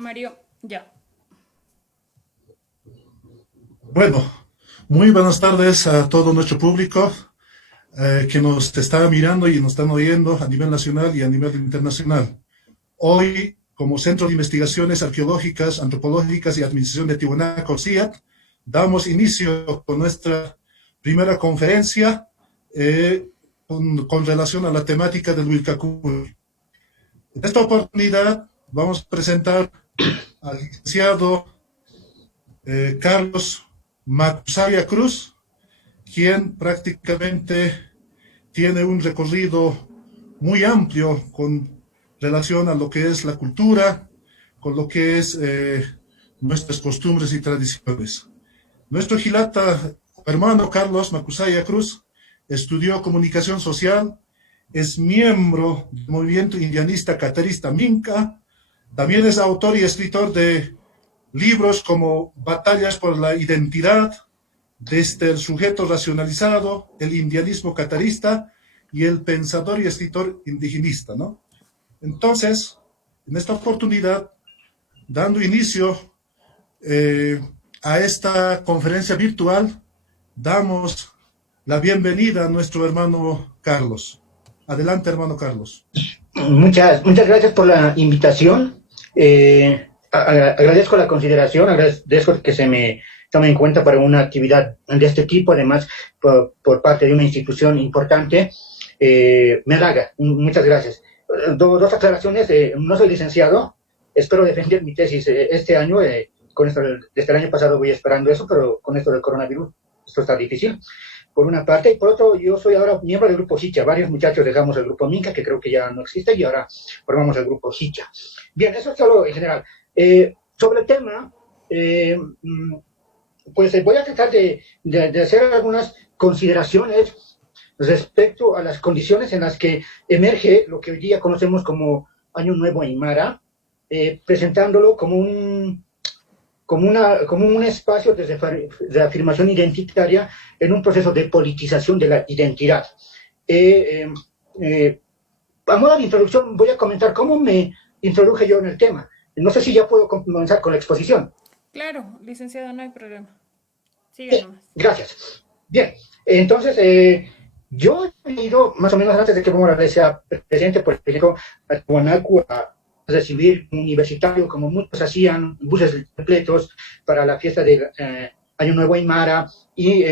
Mario, ya. Bueno, muy buenas tardes a todo nuestro público que nos está mirando y nos están oyendo a nivel nacional y a nivel internacional. Hoy, como Centro de Investigaciones Arqueológicas, Antropológicas y Administración de Tiwanaku, CIAT, damos inicio con nuestra primera conferencia con relación a la temática del Wilcacuy. En esta oportunidad vamos a presentar al licenciado Carlos Macusaya Cruz, quien prácticamente tiene un recorrido muy amplio con relación a lo que es la cultura, con lo que es nuestras costumbres y tradiciones. Nuestro gilata hermano Carlos Macusaya Cruz estudió comunicación social, es miembro del movimiento indianista caterista Minca, también es autor y escritor de libros como Batallas por la Identidad, desde el sujeto racionalizado, el indianismo catarista y el pensador y escritor indigenista, ¿no? Entonces, en esta oportunidad, dando inicio eh, a esta conferencia virtual, damos la bienvenida a nuestro hermano Carlos. Adelante, hermano Carlos. Muchas gracias por la invitación. Agradezco la consideración, agradezco que se me tome en cuenta para una actividad de este tipo, además por parte de una institución importante. Me halaga, muchas gracias. Dos aclaraciones, no soy licenciado, espero defender mi tesis este año, con esto, desde el año pasado voy esperando eso, pero con esto del coronavirus, esto está difícil por una parte, y por otro, yo soy ahora miembro del grupo Sicha. Varios muchachos dejamos el grupo Minca, que creo que ya no existe, y ahora formamos el grupo Sicha. Bien, eso es todo en general. Sobre el tema, pues voy a tratar de hacer algunas consideraciones respecto a las condiciones en las que emerge lo que hoy día conocemos como Año Nuevo Aymara, presentándolo como un espacio de afirmación identitaria en un proceso de politización de la identidad. A modo de introducción voy a comentar cómo me introduje yo en el tema. No sé si ya puedo comenzar con la exposición. Claro, licenciado, no hay problema. Siga Bien, nomás. gracias. Bien, entonces yo he ido más o menos antes de que Morales sea presidente, por ejemplo, a Tiwanaku a recibir un universitario, como muchos hacían, buses repletos para la fiesta de Año Nuevo Aymara, y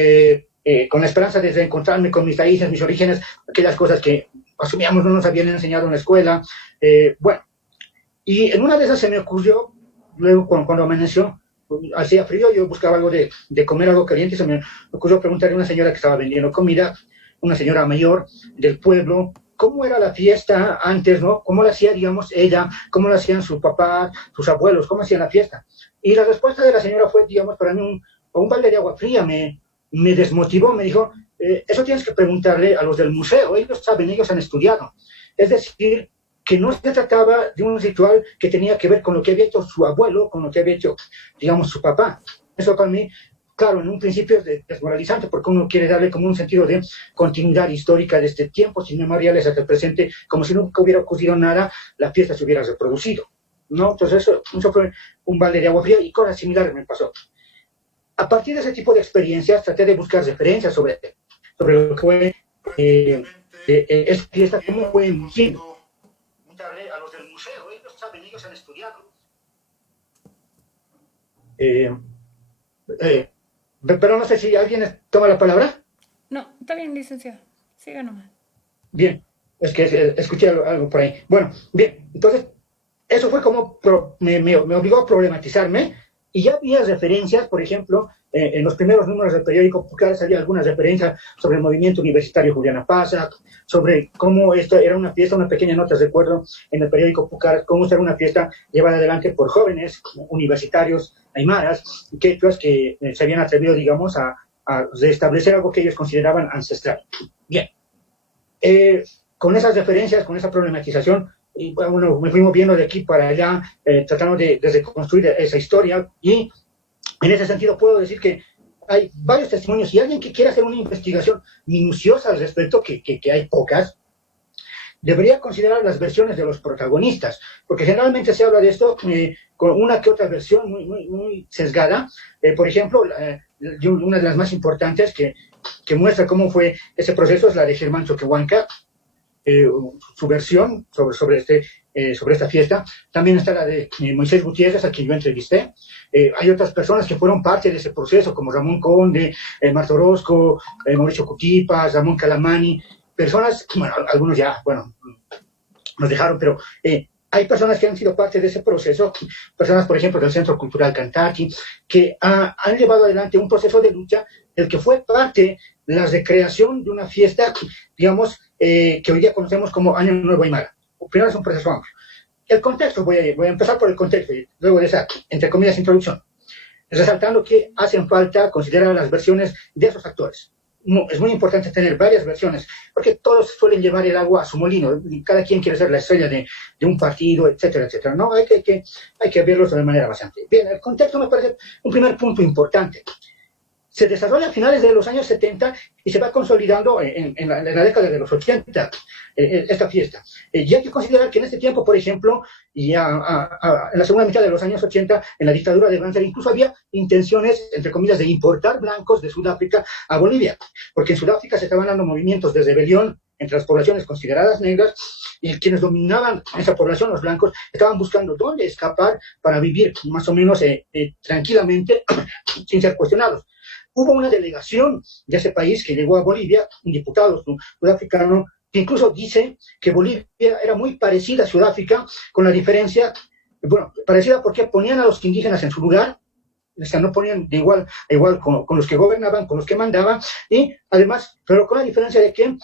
con la esperanza de encontrarme con mis raíces, mis orígenes, aquellas cosas que asumíamos no nos habían enseñado en la escuela. Bueno, y en una de esas se me ocurrió, luego cuando amaneció, hacía frío, yo buscaba algo de comer, algo caliente, y se me ocurrió preguntarle a una señora que estaba vendiendo comida, una señora mayor del pueblo, cómo era la fiesta antes, ¿no? ¿Cómo la hacía, digamos, ella? ¿Cómo la hacían su papá, sus abuelos? ¿Cómo hacían la fiesta? Y la respuesta de la señora fue, digamos, para mí un balde de agua fría. Me desmotivó, me dijo, eso tienes que preguntarle a los del museo, ellos saben, ellos han estudiado. Es decir, que no se trataba de un ritual que tenía que ver con lo que había hecho su abuelo, con lo que había hecho, digamos, su papá. Eso para mí, claro, en un principio es desmoralizante, porque uno quiere darle como un sentido de continuidad histórica desde tiempos inmemoriales hasta el presente, como si nunca hubiera ocurrido nada, la fiesta se hubiera reproducido, ¿no? Entonces eso fue un balde de agua fría, y cosas similares me pasó. A partir de ese tipo de experiencias traté de buscar referencias sobre lo que fue esta fiesta, cómo fue en Chile. A los del museo, ellos saben, ellos han estudiado. Pero no sé si alguien toma la palabra. No, está bien, licenciado. Siga nomás. Bien, es que escuché algo por ahí. Bueno, bien, entonces, eso fue como me obligó a problematizarme, y ya había referencias, por ejemplo, en los primeros números del periódico Pucar había algunas referencias sobre el movimiento universitario Juliana Pazak, sobre cómo esto era una fiesta, una pequeña nota, recuerdo, en el periódico Pucar, cómo era una fiesta llevada adelante por jóvenes universitarios aymaras, quechuas que se habían atrevido, digamos, a restablecer algo que ellos consideraban ancestral. Bien. Con esas referencias, con esa problematización, y bueno, me fui moviendo de aquí para allá, tratando de reconstruir esa historia, y en ese sentido puedo decir que hay varios testimonios, y alguien que quiera hacer una investigación minuciosa al respecto, que hay pocas, debería considerar las versiones de los protagonistas, porque generalmente se habla de esto con una que otra versión muy sesgada. Por ejemplo, una de las más importantes que muestra cómo fue ese proceso es la de Germán Choquehuanca, su versión sobre esta fiesta. También está la de Moisés Gutiérrez, a quien yo entrevisté. Hay otras personas que fueron parte de ese proceso, como Ramón Conde, Marta Orozco, Mauricio Cutipas, Ramón Calamani, personas, bueno, algunos ya, bueno, nos dejaron, pero hay personas que han sido parte de ese proceso, personas, por ejemplo, del Centro Cultural Cantaqui, que han llevado adelante un proceso de lucha del que fue parte la recreación de una fiesta, digamos, que hoy día conocemos como Año Nuevo Aymara. Primero es un proceso amplio. El contexto, voy a empezar por el contexto, y luego de esa, entre comillas, introducción, resaltando que hacen falta considerar las versiones de esos actores. No, es muy importante tener varias versiones, porque todos suelen llevar el agua a su molino, y cada quien quiere ser la estrella de un partido, etcétera, etcétera. No, hay que verlos de manera bastante. Bien, el contexto me parece un primer punto importante. Se desarrolla a finales de los años 70 y se va consolidando en la década de los 80 esta fiesta. Y hay que considerar que en este tiempo, por ejemplo, ya en la segunda mitad de los años 80, en la dictadura de Banzer, incluso había intenciones, entre comillas, de importar blancos de Sudáfrica a Bolivia, porque en Sudáfrica se estaban dando movimientos de rebelión entre las poblaciones consideradas negras, y quienes dominaban esa población, los blancos, estaban buscando dónde escapar para vivir más o menos tranquilamente, sin ser cuestionados. Hubo una delegación de ese país que llegó a Bolivia, un diputado sudafricano, que incluso dice que Bolivia era muy parecida a Sudáfrica, con la diferencia, bueno, parecida porque ponían a los indígenas en su lugar, o sea, no ponían de igual a igual con los que gobernaban, con los que mandaban, y además, pero con la diferencia de que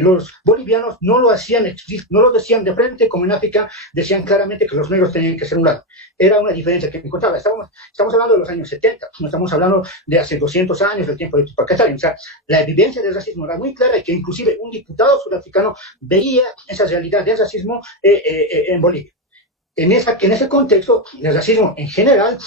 los bolivianos no lo decían de frente, como en África decían claramente que los negros tenían que ser un lado. Era una diferencia que encontraba. Estamos hablando de los años 70, no estamos hablando de hace 200 años, del tiempo de Tupac Katari. O sea, la evidencia del racismo era muy clara, y que inclusive un diputado sudafricano veía esa realidad del racismo en Bolivia. En ese contexto, el racismo en general,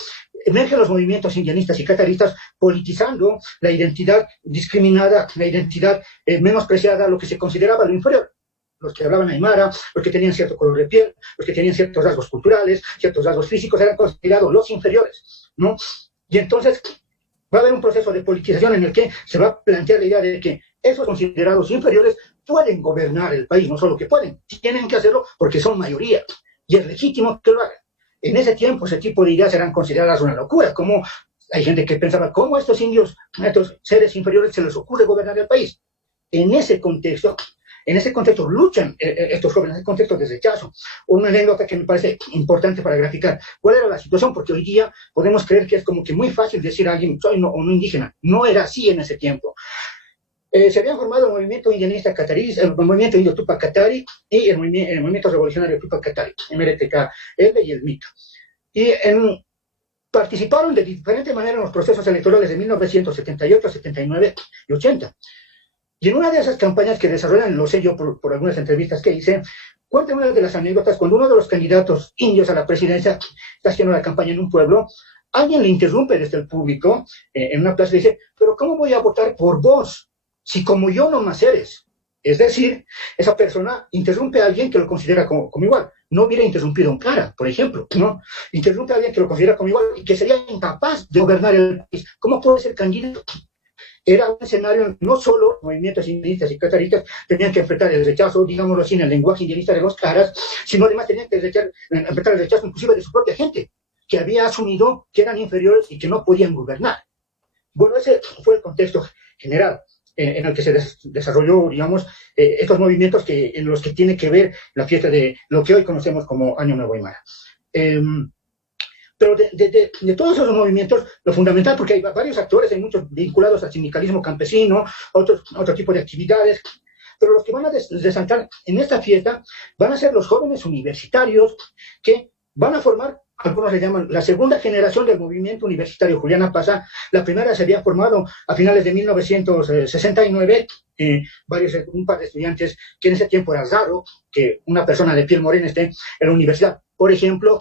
emergen los movimientos indianistas y cataristas politizando la identidad discriminada, la identidad menospreciada, lo que se consideraba lo inferior. Los que hablaban aymara, los que tenían cierto color de piel, los que tenían ciertos rasgos culturales, ciertos rasgos físicos, eran considerados los inferiores, ¿no? Y entonces va a haber un proceso de politización en el que se va a plantear la idea de que esos considerados inferiores pueden gobernar el país, no solo que pueden, tienen que hacerlo porque son mayoría, y es legítimo que lo hagan. En ese tiempo, ese tipo de ideas eran consideradas una locura. Como hay gente que pensaba, ¿cómo a estos indios, a estos seres inferiores, se les ocurre gobernar el país? En ese contexto luchan estos jóvenes, en ese contexto de rechazo. Una anécdota que me parece importante para graficar cuál era la situación, porque hoy día podemos creer que es como que muy fácil decir a alguien, soy o no indígena. No era así en ese tiempo. Se habían formado el movimiento indianista catarí, el movimiento indio Tupac Katari y el movimiento revolucionario Tupac Katari, MRTK-L y el MICA. Y participaron de diferente manera en los procesos electorales de 1978, 79 y 80. Y en una de esas campañas que desarrollan, lo sé yo por algunas entrevistas que hice, cuenta una de las anécdotas cuando uno de los candidatos indios a la presidencia está haciendo la campaña en un pueblo. Alguien le interrumpe desde el público en una plaza y dice, pero ¿cómo voy a votar por vos si como yo no más eres? Es decir, esa persona interrumpe a alguien que lo considera como igual. No hubiera interrumpido un Clara, por ejemplo, ¿no? Interrumpe a alguien que lo considera como igual y que sería incapaz de gobernar el país. ¿Cómo puede ser candidato? Era un escenario, no solo movimientos indianistas y cataristas tenían que enfrentar el rechazo, digámoslo así, en el lenguaje indianista de los Caras, sino además tenían que enfrentar el rechazo inclusive de su propia gente, que había asumido que eran inferiores y que no podían gobernar. Bueno, ese fue el contexto general en el que se desarrolló, digamos, estos movimientos en los que tiene que ver la fiesta de lo que hoy conocemos como Año Nuevo Aymara. Pero de todos esos movimientos, lo fundamental, porque hay varios actores, hay muchos vinculados al sindicalismo campesino, otro tipo de actividades, pero los que van a resaltar en esta fiesta van a ser los jóvenes universitarios que van a formar, algunos le llaman la segunda generación del movimiento universitario Juliana Pasa. La primera se había formado a finales de 1969, un par de estudiantes, que en ese tiempo era raro que una persona de piel morena esté en la universidad. Por ejemplo,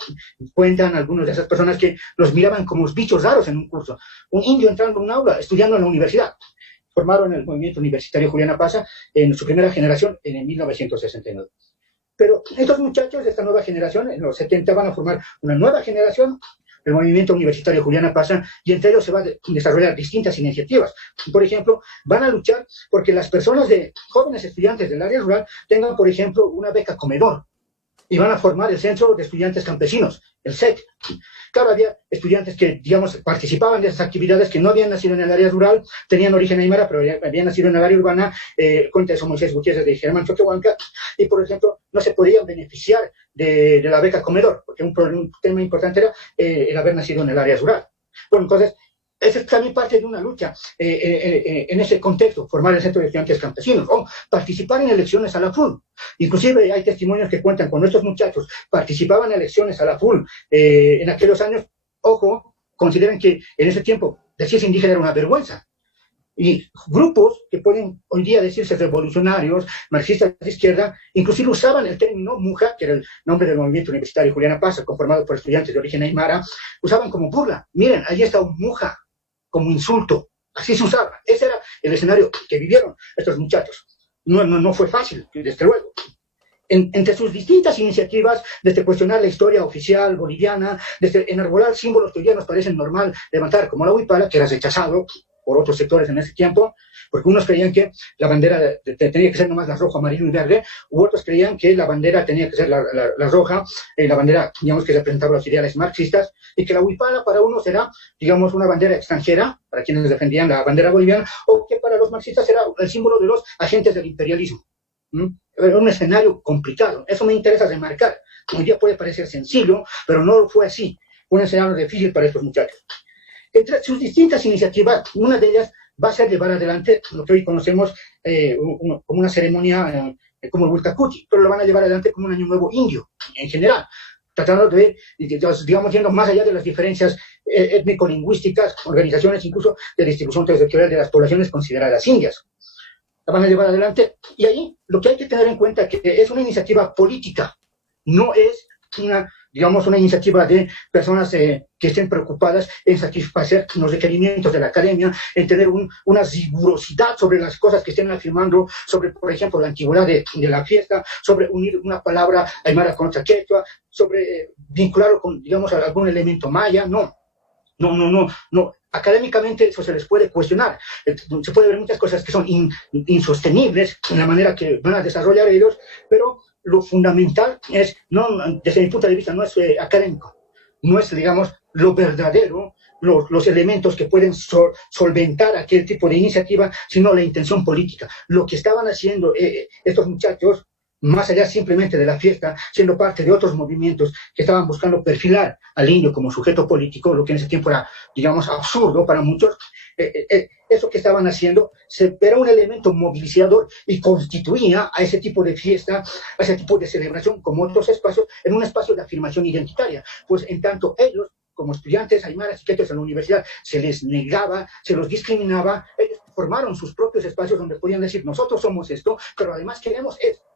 cuentan algunas de esas personas que los miraban como bichos raros en un curso. Un indio entrando a un aula, estudiando en la universidad. formaron el movimiento universitario Juliana Pasa en su primera generación en el 1969. Pero estos muchachos de esta nueva generación, en los 70, van a formar una nueva generación, el movimiento universitario Juliana Pasa, y entre ellos se van a desarrollar distintas iniciativas. Por ejemplo, van a luchar porque las personas jóvenes estudiantes del área rural tengan, por ejemplo, una beca comedor, y van a formar el Centro de Estudiantes Campesinos, el CEC. Claro, había estudiantes que, digamos, participaban de esas actividades, que no habían nacido en el área rural, tenían origen aymara, pero habían nacido en el área urbana, cuenta de Moisés Gutiérrez de Germán Choquehuanca, y, por ejemplo, no se podían beneficiar de la beca comedor, porque un tema importante era el haber nacido en el área rural. Bueno, entonces, esa es también parte de una lucha en ese contexto, formar el Centro de Estudiantes Campesinos, o participar en elecciones a la FUL. Inclusive hay testimonios que cuentan cuando estos muchachos participaban en elecciones a la FUL en aquellos años. Ojo, consideran que en ese tiempo decirse indígena era una vergüenza. Y grupos que pueden hoy día decirse revolucionarios, marxistas de izquierda, inclusive usaban el término muja, que era el nombre del movimiento universitario Juliana Pasa, conformado por estudiantes de origen aymara, usaban como burla. Miren, ahí está un muja, como insulto. Así se usaba. Ese era el escenario que vivieron estos muchachos. No fue fácil, desde luego. Entre sus distintas iniciativas, desde cuestionar la historia oficial boliviana, desde enarbolar símbolos que hoy día nos parecen normal levantar, como la huipala, que era rechazado por otros sectores en ese tiempo, porque unos creían que la bandera tenía que ser nomás la roja, amarillo y verde, u otros creían que la bandera tenía que ser la roja, la bandera, digamos, que representaba los ideales marxistas, y que la huipala para unos era, digamos, una bandera extranjera, para quienes defendían la bandera boliviana, o que para los marxistas era el símbolo de los agentes del imperialismo. Era un escenario complicado. Eso me interesa remarcar. Hoy día puede parecer sencillo, pero no fue así. Fue un escenario difícil para estos muchachos. Entre sus distintas iniciativas, una de ellas va a ser llevar adelante lo que hoy conocemos como una ceremonia como el Wilcacuti, pero lo van a llevar adelante como un año nuevo indio, en general, tratando digamos, yendo más allá de las diferencias étnico-lingüísticas, organizaciones incluso de distribución territorial de las poblaciones consideradas indias. La van a llevar adelante, y ahí lo que hay que tener en cuenta es que es una iniciativa política, no es una iniciativa de personas que estén preocupadas en satisfacer los requerimientos de la academia, en tener una rigurosidad sobre las cosas que estén afirmando, sobre, por ejemplo, la antigüedad de la fiesta, sobre unir una palabra aymara con otra quechua, sobre vincularlo con, digamos, algún elemento maya. No. Académicamente eso se les puede cuestionar. Se puede ver muchas cosas que son insostenibles en la manera que van a desarrollar ellos, pero lo fundamental es, desde mi punto de vista, no es académico, no es, digamos, lo verdadero, los elementos que pueden solventar aquel tipo de iniciativa, sino la intención política. Lo que estaban haciendo estos muchachos, más allá simplemente de la fiesta, siendo parte de otros movimientos que estaban buscando perfilar al indio como sujeto político, lo que en ese tiempo era, digamos, absurdo para muchos. Eso que estaban haciendo era un elemento movilizador y constituía a ese tipo de fiesta, a ese tipo de celebración, como otros espacios, en un espacio de afirmación identitaria. Pues en tanto ellos, como estudiantes aymaras y quechos en la universidad, se les negaba, se los discriminaba, ellos formaron sus propios espacios donde podían decir, nosotros somos esto, pero además queremos esto.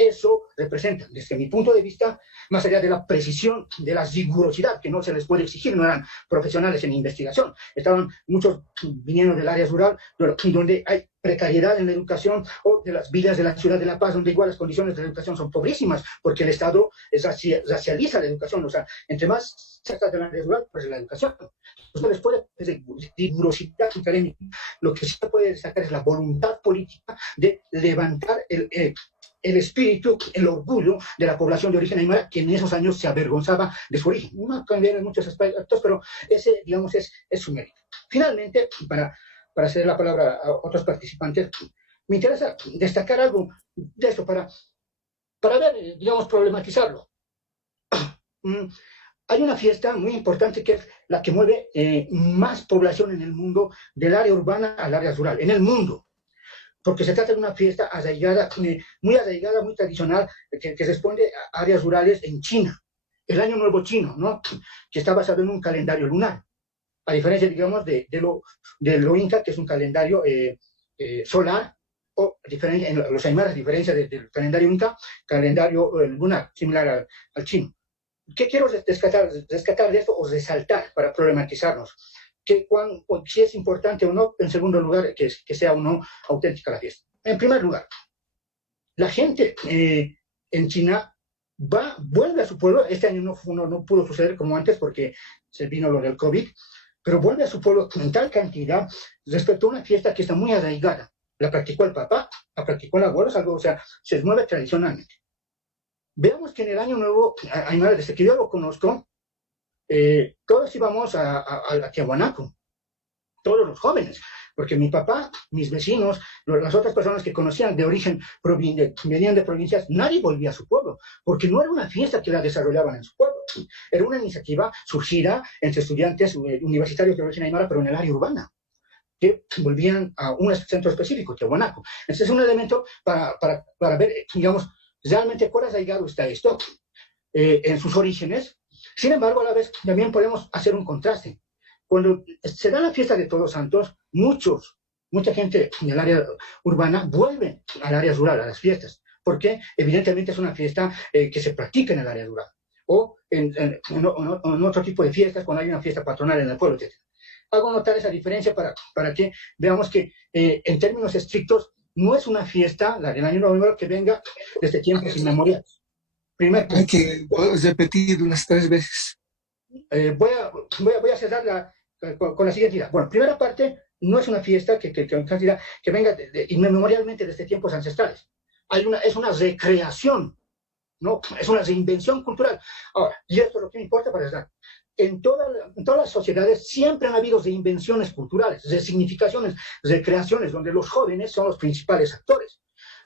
Eso representa, desde mi punto de vista, más allá de la precisión, de la rigurosidad que no se les puede exigir, no eran profesionales en investigación, estaban muchos viniendo del área rural, donde hay precariedad en la educación, o de las villas de la ciudad de La Paz, donde igual las condiciones de la educación son pobrísimas, porque el Estado racializa la educación, o sea, entre más cerca del área rural, pues la educación. Usted les puede decir rigurosidad académica, lo que sí se puede destacar es la voluntad política de levantar el espíritu, el orgullo de la población de origen aymara, que en esos años se avergonzaba de su origen. No cambian en muchos aspectos, pero ese, digamos, es su mérito. Finalmente, para ceder la palabra a otros participantes, me interesa destacar algo de esto para ver, digamos, problematizarlo. Hay una fiesta muy importante que es la que mueve más población en el mundo, del área urbana al área rural, en el mundo. Porque se trata de una fiesta arraigada, muy tradicional, que responde a áreas rurales en China. El Año Nuevo Chino, ¿no? Que está basado en un calendario lunar. A diferencia, digamos, de lo inca, que es un calendario solar, o en los aymaras, a diferencia del calendario inca, calendario lunar, similar al chino. ¿Qué quiero rescatar de esto o resaltar para problematizarnos? si es importante o no. En segundo lugar, que sea o no auténtica la fiesta. En primer lugar, la gente en China vuelve a su pueblo. Este año no pudo suceder como antes porque se vino lo del COVID, pero vuelve a su pueblo en tal cantidad respecto a una fiesta que está muy arraigada. La practicó el papá, la practicó el abuelo, o sea, se mueve tradicionalmente. Veamos que en el año nuevo, Aymara, desde que yo lo conozco, todos íbamos a Tiahuanaco, todos los jóvenes, porque mi papá, mis vecinos, las otras personas que conocían de origen, venían de provincias, nadie volvía a su pueblo, porque no era una fiesta que la desarrollaban en su pueblo, era una iniciativa surgida entre estudiantes universitarios de origen aymara, pero en el área urbana, que volvían a un centro específico, Tiahuanaco. Este es un elemento para ver, digamos, realmente cuál arraigado está esto en sus orígenes. Sin embargo, a la vez también podemos hacer un contraste. Cuando se da la fiesta de Todos Santos, mucha gente del área urbana vuelve al área rural, a las fiestas, porque evidentemente es una fiesta que se practica en el área rural, o en otro tipo de fiestas, cuando hay una fiesta patronal en el pueblo, etc. Hago notar esa diferencia para que veamos que en términos estrictos no es una fiesta, la del Año Nuevo, que venga desde tiempos inmemoriales. Primer punto. Hay que repetir unas 3 veces. Voy a cerrar con la siguiente idea. Bueno, primera parte, no es una fiesta que venga inmemorialmente desde tiempos ancestrales. Es una recreación, ¿no? Es una reinvención cultural. Ahora, y esto es lo que me importa para cerrar. En todas las sociedades siempre han habido reinvenciones culturales, resignificaciones, recreaciones, donde los jóvenes son los principales actores.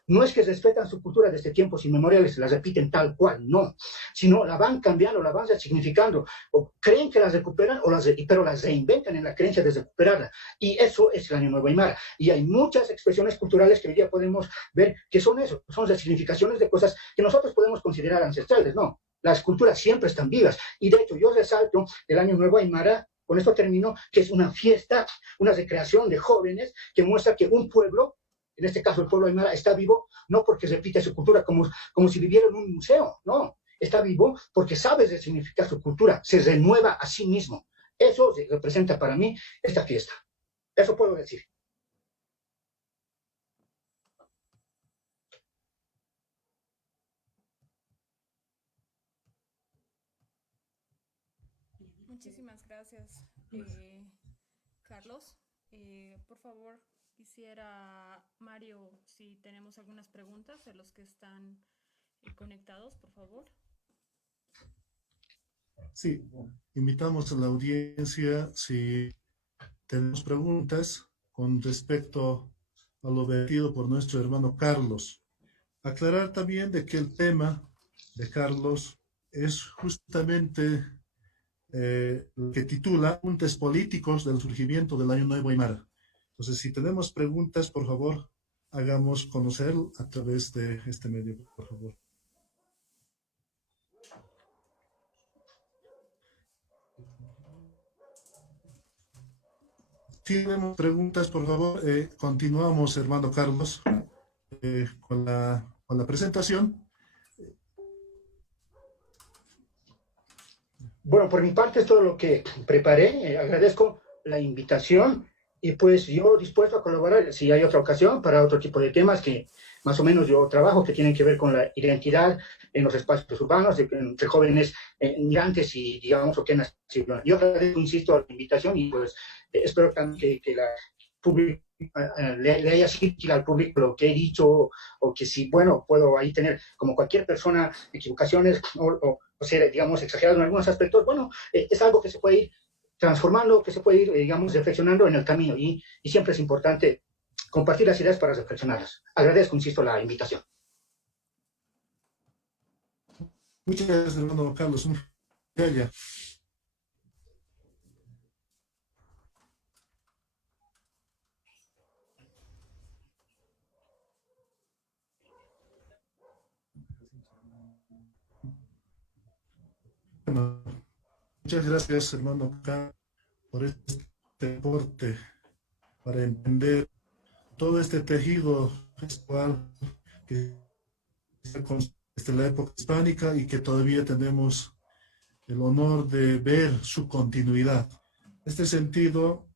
No es que respetan su cultura desde tiempos inmemoriales, la repiten tal cual, no, sino la van cambiando, la van resignificando, o creen que la recuperan, pero las reinventan en la creencia de recuperarla. Y eso es el Año Nuevo Aymara. Y hay muchas expresiones culturales que hoy día podemos ver que son eso, son resignificaciones de cosas que nosotros podemos considerar ancestrales, no. Las culturas siempre están vivas. Y de hecho, yo resalto el Año Nuevo Aymara, con esto termino, que es una fiesta, una recreación de jóvenes que muestra que un pueblo, en este caso el pueblo aymara, está vivo no porque repite su cultura como si viviera en un museo, no. Está vivo porque sabe resignificar su cultura, se renueva a sí mismo. Eso representa para mí esta fiesta. Eso puedo decir. Muchísimas gracias, Carlos. Por favor, quisiera, Mario, si tenemos algunas preguntas de los que están conectados, por favor. Sí, invitamos a la audiencia si tenemos preguntas con respecto a lo vertido por nuestro hermano Carlos. Aclarar también de que el tema de Carlos es justamente lo que titula Apuntes políticos del surgimiento del Año Nuevo Aymara. Entonces, si tenemos preguntas, por favor, hagamos conocer a través de este medio, por favor. Si tenemos preguntas, por favor, continuamos, hermano Carlos, con la presentación. Bueno, por mi parte es todo lo que preparé. Agradezco la invitación y pues yo dispuesto a colaborar si hay otra ocasión para otro tipo de temas que más o menos yo trabajo, que tienen que ver con la identidad en los espacios urbanos, entre jóvenes migrantes y, digamos, o que nacieron. Yo agradezco, insisto, la invitación y pues espero también que la público le haya sido útil al público lo que he dicho, o que si, bueno, puedo ahí tener, como cualquier persona, equivocaciones o ser, digamos, exagerado en algunos aspectos. Bueno, es algo que se puede ir transformando, que se puede ir, digamos, reflexionando en el camino, y siempre es importante compartir las ideas para reflexionarlas. Agradezco, insisto, la invitación. Muchas gracias, hermano Carlos. Ya. Bueno, muchas gracias, hermano Carlos, por este deporte, para entender todo este tejido gestual que desde la época hispánica y que todavía tenemos el honor de ver su continuidad. este sentido,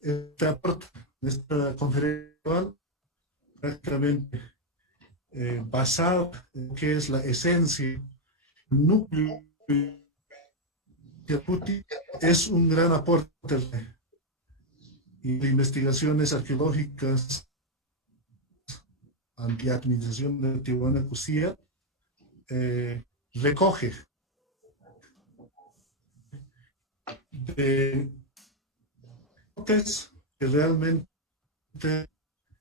este aporte de esta conferencia prácticamente basado en lo que es la esencia, el núcleo de Puti, es un gran aporte de investigaciones arqueológicas y administración de Tijuana Cusía, recoge de que realmente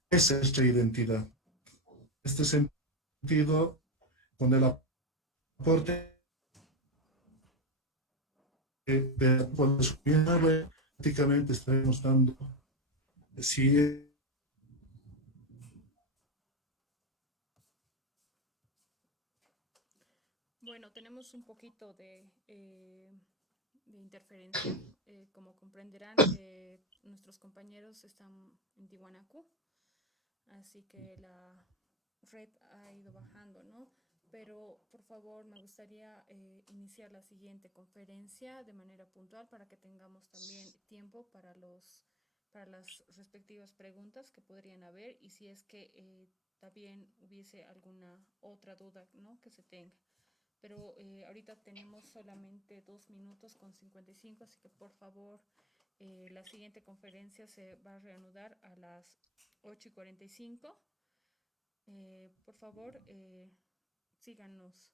es nuestra identidad. En este sentido, con el aporte de cuando prácticamente estaremos dando, si Bueno, tenemos un poquito de interferencia. Como comprenderán, nuestros compañeros están en Tiwanaku, así que la red ha ido bajando, ¿no? Pero por favor, me gustaría iniciar la siguiente conferencia de manera puntual para que tengamos también tiempo para las respectivas preguntas que podrían haber y si es que también hubiese alguna otra duda, ¿no?, que se tenga. Pero ahorita tenemos solamente 2 minutos con 55, así que por favor, la siguiente conferencia se va a reanudar a las 8:45. Por favor, síganos.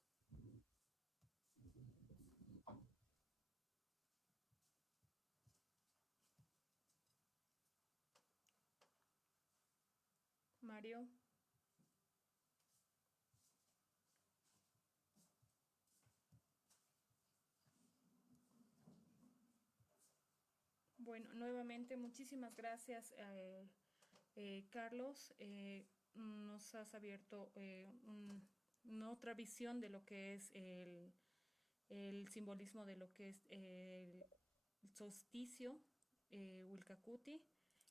Mario. Bueno, nuevamente muchísimas gracias, Carlos. Nos has abierto una otra visión de lo que es el simbolismo de lo que es el solsticio Wilcacuti.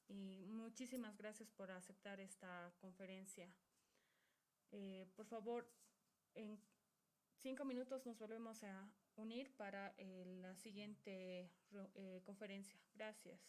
Y muchísimas gracias por aceptar esta conferencia. Por favor, en 5 minutos nos volvemos a unir para la siguiente conferencia. Gracias.